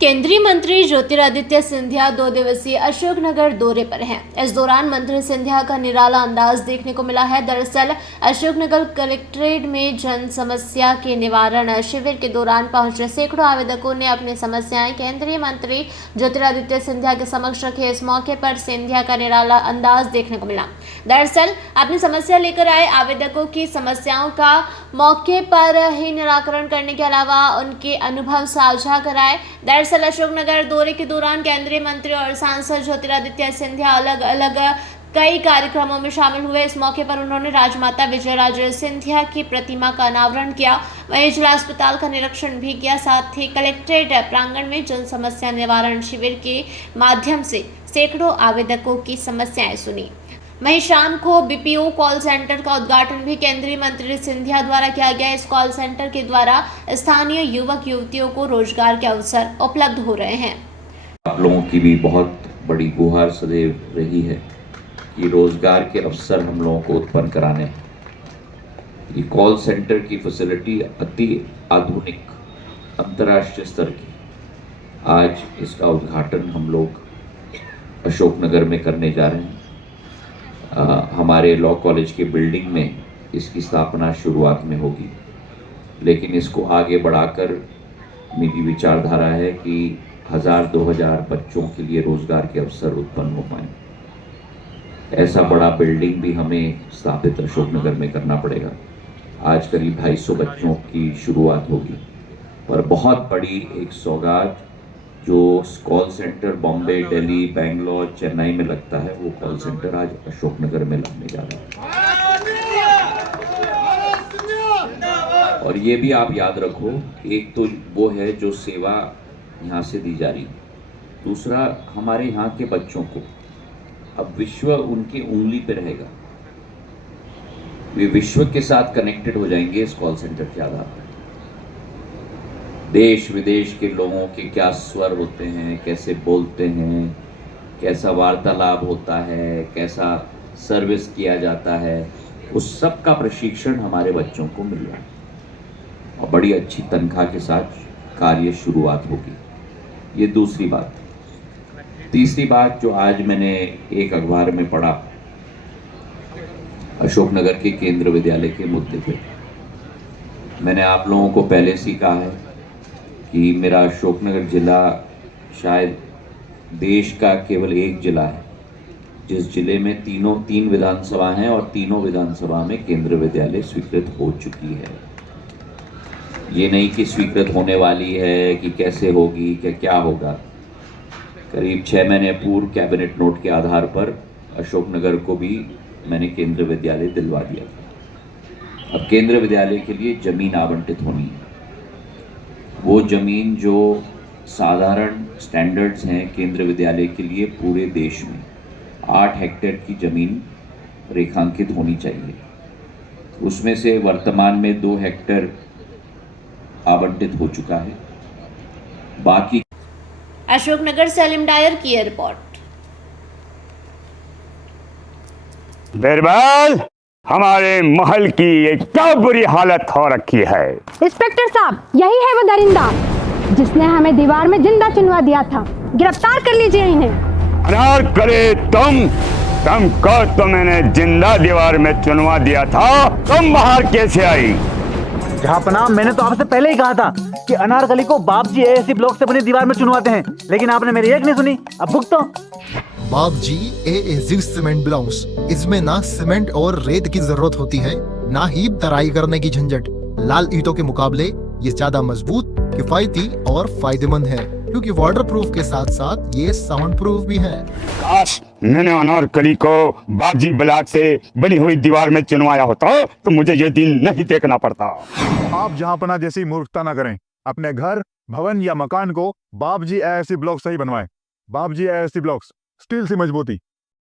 केंद्रीय मंत्री ज्योतिरादित्य सिंधिया 2 दिवसीय अशोकनगर दौरे पर हैं। इस दौरान मंत्री सिंधिया का निराला अंदाज देखने को मिला है। दरअसल अशोकनगर कलेक्ट्रेट में जन समस्या के निवारण शिविर के दौरान पहुंचे सैकड़ों आवेदकों ने अपनी समस्याएं केंद्रीय मंत्री ज्योतिरादित्य सिंधिया के समक्ष रखे। इस मौके पर सिंधिया का निराला अंदाज देखने को मिला। दरअसल अपनी समस्या लेकर आए आवेदकों की समस्याओं का मौके पर ही निराकरण करने के अलावा उनके अनुभव साझा कराए। दरअसल अशोकनगर दौरे के दौरान केंद्रीय मंत्री और सांसद ज्योतिरादित्य सिंधिया अलग अलग कई कार्यक्रमों में शामिल हुए। इस मौके पर उन्होंने राजमाता विजयराजे सिंधिया की प्रतिमा का अनावरण किया, वहीं जिला अस्पताल का निरीक्षण भी किया। साथ ही कलेक्ट्रेट प्रांगण में जन समस्या निवारण शिविर के माध्यम से सैकड़ों आवेदकों की समस्याएं सुनी। वहीं शाम को बीपीओ कॉल सेंटर का उद्घाटन भी केंद्रीय मंत्री सिंधिया द्वारा किया गया। इस कॉल सेंटर के द्वारा स्थानीय युवक युवतियों को रोजगार के अवसर उपलब्ध हो रहे हैं। आप लोगों की भी बहुत बड़ी गुहार सदैव रही है कि रोजगार के अवसर हम लोगों को उत्पन्न कराने। ये कॉल सेंटर की फैसिलिटी अति आधुनिक अंतर्राष्ट्रीय स्तर की, आज इसका उद्घाटन हम लोग अशोकनगर में करने जा रहे हैं। हमारे लॉ कॉलेज के बिल्डिंग में इसकी स्थापना शुरुआत में होगी, लेकिन इसको आगे बढ़ाकर मेरी विचारधारा है कि 1000-2000 बच्चों के लिए रोजगार के अवसर उत्पन्न हो पाए। ऐसा बड़ा बिल्डिंग भी हमें स्थापित अशोकनगर में करना पड़ेगा। आज करीब 250 बच्चों की शुरुआत होगी, पर बहुत बड़ी एक सौगात जो कॉल सेंटर बॉम्बे, दिल्ली, बेंगलोर, चेन्नई में लगता है, वो कॉल सेंटर आज अशोकनगर में लगने जा रहा है। और ये भी आप याद रखो, एक तो वो है जो सेवा यहाँ से दी जा रही है, दूसरा हमारे यहाँ के बच्चों को अब विश्व उनकी उंगली पे रहेगा। वे विश्व के साथ कनेक्टेड हो जाएंगे इस कॉल सेंटर के आधार पर। देश विदेश के लोगों के क्या स्वर होते हैं, कैसे बोलते हैं, कैसा वार्तालाप होता है, कैसा सर्विस किया जाता है, उस सब का प्रशिक्षण हमारे बच्चों को मिल रहा है और बड़ी अच्छी तनख्वाह के साथ कार्य शुरुआत होगी। ये दूसरी बात। तीसरी बात जो आज मैंने एक अखबार में पढ़ा, अशोकनगर के केंद्र विद्यालय के मुद्दे पे, मैंने आप लोगों को पहले से कहा है कि मेरा अशोकनगर जिला शायद देश का केवल एक जिला है जिस जिले में तीन विधानसभा हैं और तीनों विधानसभा में केंद्र विद्यालय स्वीकृत हो चुकी है। ये नहीं कि स्वीकृत होने वाली है कि कैसे होगी, क्या होगा। करीब 6 महीने पूर्व कैबिनेट नोट के आधार पर अशोकनगर को भी मैंने केंद्र विद्यालय दिलवा दिया था। अब केंद्र विद्यालय के लिए जमीन आवंटित होनी है। वो जमीन जो साधारण स्टैंडर्ड्स हैं केंद्र विद्यालय के लिए पूरे देश में 8 हेक्टेयर की जमीन रेखांकित होनी चाहिए। उसमें से वर्तमान में 2 हेक्टेयर आवंटित हो चुका है। बाकी अशोकनगर से सलीम डायर की रिपोर्ट। बिरबल, हमारे महल की ये क्या बुरी हालत हो रखी है। इंस्पेक्टर साहब, यही है वो दरिंदा जिसने हमें दीवार में जिंदा चुनवा दिया था। गिरफ्तार कर लीजिए इन्हें। अनार करे तुम को तो मैंने जिंदा दीवार में चुनवा दिया था, तुम बाहर कैसे आई? जहापना, मैंने तो आपसे पहले ही कहा था कि अनारकली को बाप जी एएससी ब्लॉक से बनी दीवार में चुनवाते हैं, लेकिन आपने मेरी एक नहीं सुनी। अब भुगतो। बाप जी एएससी सीमेंट ब्लॉक्स, इसमें ना सीमेंट और रेत की जरूरत होती है, ना ही तराई करने की झंझट। लाल ईंटों के मुकाबले ये ज्यादा मजबूत, किफायती और फायदेमंद है, क्योंकि वाटर प्रूफ के साथ साथ ये साउंड प्रूफ भी है। काश मैंने अनारकली को बापजी ब्लॉक से बनी हुई दीवार में चुनवाया होता तो मुझे ये दिन नहीं देखना पड़ता। आप जहांपना जैसी मूर्खता ना करें। अपने घर, भवन या मकान को बाप जी एएससी ब्लॉक से ही बनवाएं। बाप जी एएससी ब्लॉक्स, स्टील सी मजबूती।